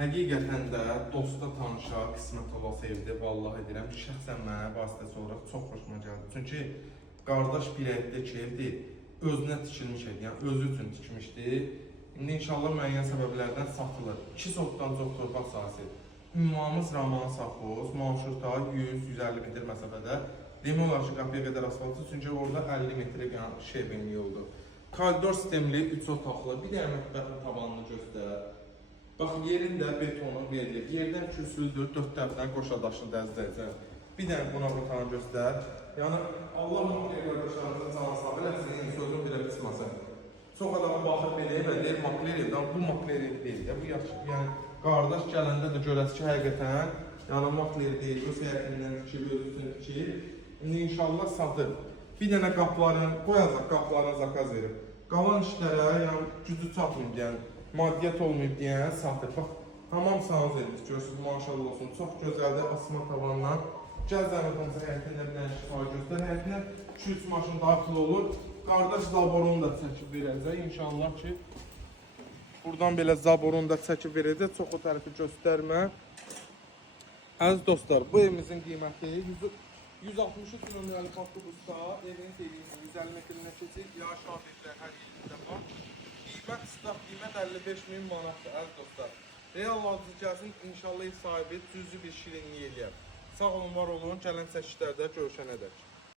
Həqiqətən də dosta, tanışa, qismət ola sevdi. Vallahi deyirəm, şəxsən mənə vasitəsi olaraq çox xoşuma gəldi. Çünki qardaş bir əldə evdi, özünə tikilmiş idi, yəni özü üçün tikmişdi. İndi inşallah müəyyən səbəblərdən satılır. 2 sotdan çox torpaq sahəsi. Ünvanımız Raman Safxoz, marşruta 100-150 metr məsafədə. Demək olar ki, qapıya qədər asfaltı, çünki orada 50 metrə şerbin yoldur. Koridor sistemli 3 otaqlı, bir dənə mətbəxin tavanını göstər. Bax, yerində betonu verilir. Yerdən kürsüdür, 4 tərəfdən qoşadaşını dəzdəcək. Bir dənə qonaq otağını göstər. Yəni, Allah müxtəyə qardaşlarımızın canı sağ eləsin, sözün belə qısmasın. Çox adamı baxıb belə və deyir, makler evdən, bu makler ev deyil. Bu yaxşı, yəni, qardaş gələndə də görəsi ki, həqiqətən, yəni, makler deyil, öz həyətindən fikir, öz üçün fikir. İndi inşallah satır. Bir dənə qapıların, qoyacaq qapıların zakaz verib. Qalan işlərə, yəni, gücü çatmayıb deyən, maddiyyət olmayıb deyən satır. Bax, hamam sağız edildik, görürsünüz, maşallah olsun. Çox gözəldir, asma tavandan. Gəl zəhmətimizi həyətində bir dənə şifa göstər. Həyətinə 2-3 maşın daxil olur. Qardaş zaborunu da çəkib verəcək, inşallah ki. Buradan belə zaborunu da çəkib verəcək, çox o tərəfi göstərmə. Əziz dostlar, bu evimizin qiyməti 163 nömrəli avtobusda evin deyilmiş 150 metrinə keçir, yaş abidlər hər yerində var. Qiymət istaf, qiymət 55.000 manatdır, əziz dostlar. Real alıcı gəlsin, inşallah ev sahibi cüzi bir şirinliyi eləyər. Sağ olun, var olun, gələn çəkişlərdə görüşənədək.